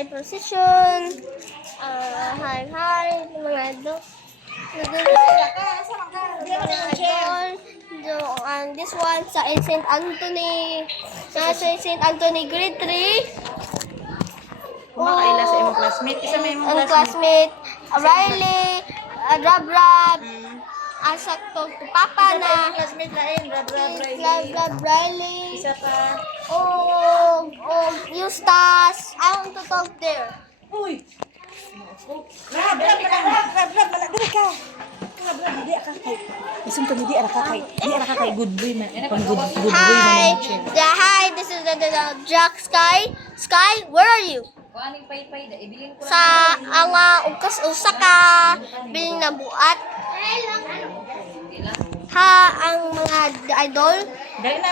hi position. Hi mga idol. And this one sa St. Anthony. Sa St. Anthony grade 3. Kumakaila sa imong classmate. Isa may imong Ang classmate. classmate, Riley, Rab, asakto to Papa Isa pa na, imong classmate lain. Rab, Riley, Isa pa. oh, Eustace. I want to talk there. Uy! Rab, dali ka. Rab, di ka kay. Isang to di ara ka kay good boy man. Pang good boy Hi, man. hi, this is the Jack Sky. Sky, where are you? Kuaning pay-pay da ibilin ko Sa ang usa ka biling na buat. Ha, ang mga idol. Dali na